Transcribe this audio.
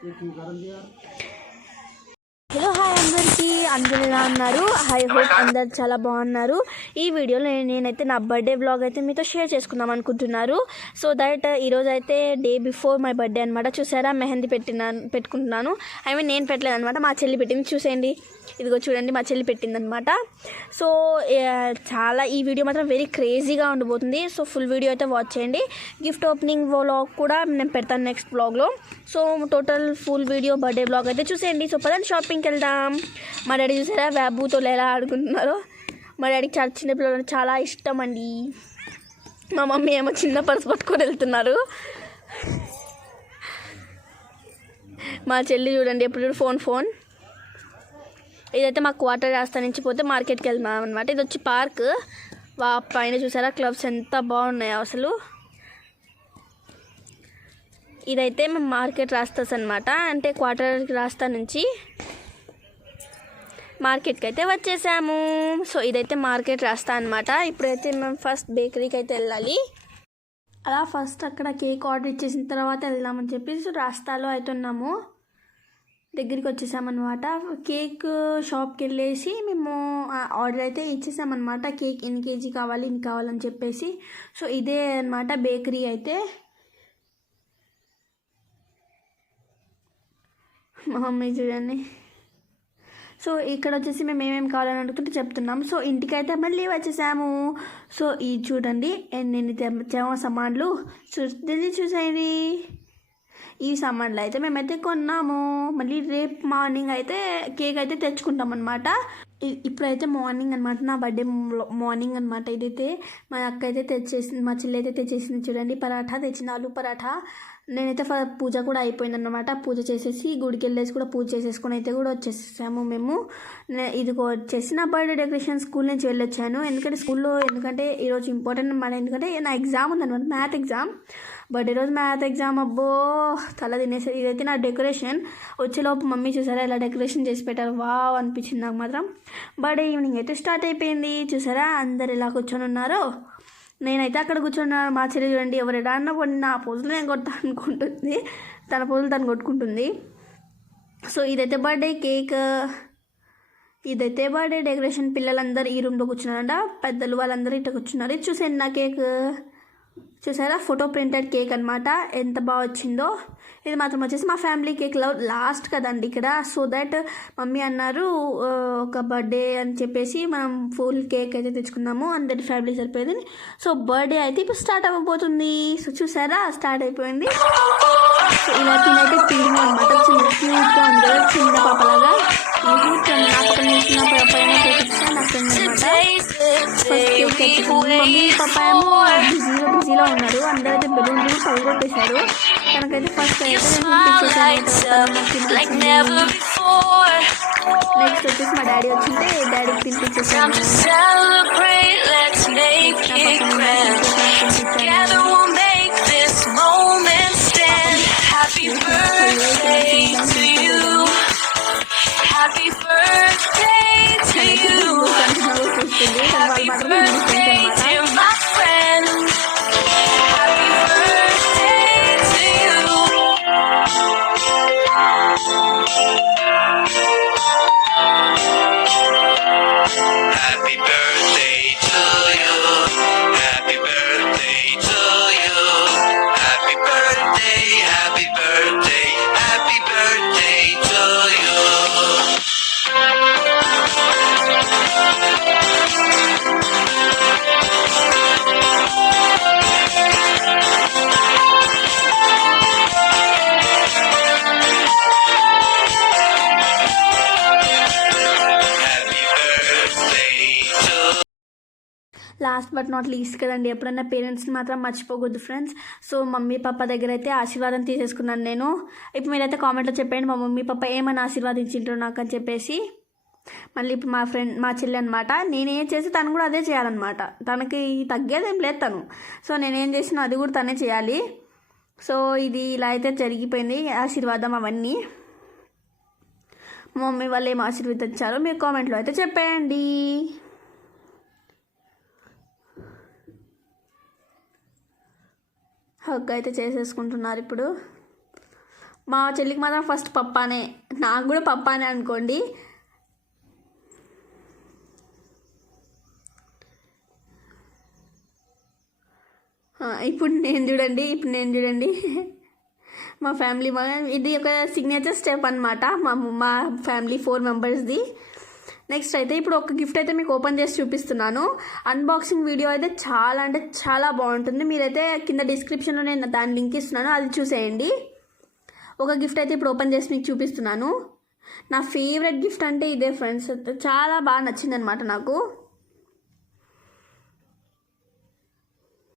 Hello hi అందరూ ఎలా ఉన్నారు? ఐ హోప్ అందరు చాలా బాగున్నారు. ఈ వీడియోలో నేనైతే నా బర్త్డే వ్లాగ్ అయితే మీతో షేర్ చేసుకుందాం అనుకుంటున్నారు. సో దట్ ఈరోజు అయితే డే బిఫోర్ మై బర్త్డే అనమాట. చూసారా, మెహందీ పెట్టుకుంటున్నాను. నేను పెట్టలేదు అనమాట, మా చెల్లి పెట్టింది. చూసేయండి, ఇదిగో చూడండి, మా చెల్లి పెట్టిందనమాట. సో చాలా ఈ వీడియో మాత్రం వెరీ క్రేజీగా ఉండబోతుంది. సో ఫుల్ వీడియో అయితే వాచ్ చేయండి. గిఫ్ట్ ఓపెనింగ్ వ్లాగ్ కూడా నేను పెడతాను నెక్స్ట్ వ్లాగ్లో. So total full video birthday vlog అయితే చూసేయండి. సో పదండి షాపింగ్కి వెళ్దాం. మా డాడీ చూసారా బాబుతో ఎలా ఆడుకుంటున్నారో. మా డాడీకి చాలా చిన్న పిల్లలు చాలా ఇష్టం అండి. మా మమ్మీ ఏమో చిన్న పర్స్ పట్టుకొని వెళ్తున్నారు. మా చెల్లి చూడండి ఎప్పుడు ఫోన్. ఇదైతే మా క్వార్టర్ రాస్తా నుంచి పోతే మార్కెట్కి వెళ్దాం అనమాట. ఇది వచ్చి పార్క్. పైన చూసారా క్లబ్స్ ఎంత బాగున్నాయో అసలు. ఇదైతే మేము మార్కెట్ రాస్తాస్ అనమాట, అంటే క్వార్టర్ రాస్తా నుంచి మార్కెట్కి అయితే వచ్చేసాము. సో ఇదైతే మార్కెట్ రాస్తా అనమాట. ఇప్పుడైతే మేము ఫస్ట్ బేకరీకి అయితే వెళ్ళాలి. అలా ఫస్ట్ అక్కడ కేక్ ఆర్డర్ ఇచ్చేసిన తర్వాత వెళ్దామని చెప్పేసి రాస్తాలో అవుతున్నాము. దగ్గరికి వచ్చేసామన్నమాట. కేక్ షాప్కి వెళ్ళేసి మేము ఆర్డర్ అయితే ఇచ్చేసామన్నమాట. కేక్ ఎన్ని కేజీ కావాలి ఇన్ని కావాలని చెప్పేసి. సో ఇదే అనమాట బేకరీ అయితే. మా మమ్మీ చూడండి. సో ఇక్కడ వచ్చేసి మేము ఏమేమి కావాలని అడుగుతుంటే చెప్తున్నాం. సో ఇంటికైతే మళ్ళీ వచ్చేసాము. సో ఇది చూడండి ఎన్ని సామాన్లు చూసేయండి. ఈ సామాన్లు అయితే మేమైతే కొన్నాము. మళ్ళీ రేపు మార్నింగ్ అయితే కేక్ అయితే తెచ్చుకుంటాం అనమాట. ఇప్పుడైతే మార్నింగ్ అనమాట, నా బర్త్డే మార్నింగ్ అనమాట. ఇదైతే మా అక్క అయితే తెచ్చేసింది, మా చెల్లి అయితే తెచ్చేసింది. చూడండి పరాఠా తెచ్చింది, ఆలు పరాఠా. నేనైతే పూజ కూడా అయిపోయింది అనమాట. పూజ చేసేసి గుడికి వెళ్ళేసి కూడా పూజ చేసేసుకొని అయితే కూడా వచ్చేసాము మేము. ఇది వచ్చేసి నా బర్త్డే డెకరేషన్ స్కూల్ నుంచి వెళ్ళొచ్చాను. ఎందుకంటే ఈరోజు ఇంపార్టెంట్ అనమాట. ఎందుకంటే నా ఎగ్జామ్ ఉందన్నమాట, మ్యాథ్ ఎగ్జామ్. బర్త్డే రోజు మ్యాథ్ ఎగ్జామ్. అబ్బో తల తినేసి. ఇదైతే నా డెకరేషన్. వచ్చేలోపు మమ్మీ చూసారా ఎలా డెకరేషన్ చేసి పెట్టారు. వావ్ అనిపించింది నాకు మాత్రం. బర్త్డే ఈవినింగ్ అయితే స్టార్ట్ అయిపోయింది. చూసారా అందరు ఎలా కూర్చొని ఉన్నారో. నేనైతే అక్కడ కూర్చున్నాను. మా చెల్లి చూడండి ఎవరైనా అన్నప్పుడు నా పోజులు నేను కొడతా అనుకుంటుంది, తన పోజులు తను కొట్టుకుంటుంది. సో ఇదైతే బర్త్డే కేక్, ఇదైతే బర్త్డే డెకరేషన్. పిల్లలందరూ ఈ రూమ్లో కూర్చున్నారంట, పెద్దలు వాళ్ళందరూ ఇట్లా కూర్చున్నారు. ఇది చూసాను నా కేక్. చూసారా ఫోటో ప్రింటెడ్ కేక్ అనమాట, ఎంత బాగా వచ్చిందో. ఇది మాత్రం వచ్చేసి మా ఫ్యామిలీ కేక్ లాస్ట్ కదండి ఇక్కడ. సో దట్ మమ్మీ అన్నారు ఒక బర్త్డే అని చెప్పేసి మనం ఫుల్ కేక్ అయితే తెచ్చుకున్నాము, అందరి ఫ్యామిలీ సరిపోయింది. సో బర్త్డే అయితే ఇప్పుడు స్టార్ట్ అవ్వబోతుంది. సో చూసారా స్టార్ట్ అయిపోయింది. సో ఇలా తినైతే తిండి అనమాట. చిన్న క్యూట్గా ఉంది కదా, చిన్న పాపలాగా. చిన్న పాప అయినా కేక్ ఇచ్చాను నా ఫ్రెండ్ అనమాట. ఫస్ట్ కేక్ తెచ్చుకున్నాము. మమ్మీ పాప ఏమో బిజీలో ఉన్నారు. అందరైతే బెలూన్లు పగలగొట్టేశారు. తనకైతే ఫస్ట్ అయితే నెక్స్ట్ వచ్చేసి మా డాడీ వచ్చింటే డాడీకి తినిపించేసాను. లాస్ట్ బట్ నాట్ లీస్ట్ కదండి, ఎప్పుడన్నా పేరెంట్స్ని మాత్రం మర్చిపోకూడదు ఫ్రెండ్స్. సో మమ్మీ పాప దగ్గర అయితే ఆశీర్వాదం తీసేసుకున్నాను నేను. ఇప్పుడు మీరైతే కామెంట్లో చెప్పండి మా మమ్మీ పాప ఏమని ఆశీర్వాదించింటారు నాకు అని చెప్పేసి. మళ్ళీ ఇప్పుడు మా చెల్లి అనమాట, నేనేం చేసి తను కూడా అదే చేయాలన్నమాట. తనకి తగ్గేదేం లేదు తను. సో నేనేం చేసినా అది కూడా తనే చేయాలి. సో ఇది ఇలా అయితే జరిగిపోయింది ఆశీర్వాదం అవన్నీ. మా మమ్మీ వాళ్ళు ఏం ఆశీర్వదించారో మీరు కామెంట్లో అయితే చెప్పేయండి. హగ్ అయితే చేసేసుకుంటున్నారు ఇప్పుడు. మా చెల్లికి మాత్రం ఫస్ట్ పప్పానే, నాకు కూడా పప్పానే అనుకోండి. ఇప్పుడు నేను చూడండి మా ఫ్యామిలీ ఇది ఒక సిగ్నేచర్ స్టెప్ అనమాట మా ఫ్యామిలీ 4 మెంబర్స్ది. నెక్స్ట్ అయితే ఇప్పుడు ఒక గిఫ్ట్ అయితే మీకు ఓపెన్ చేసి చూపిస్తున్నాను. అన్బాక్సింగ్ వీడియో అయితే చాలా అంటే చాలా బాగుంటుంది. మీరైతే కింద డిస్క్రిప్షన్లో నేను దాని లింక్ ఇస్తున్నాను, అది చూసేయండి. ఒక గిఫ్ట్ అయితే ఇప్పుడు ఓపెన్ చేసి మీకు చూపిస్తున్నాను. నా ఫేవరెట్ గిఫ్ట్ అంటే ఇదే ఫ్రెండ్స్, చాలా బాగా నచ్చింది అనమాట నాకు.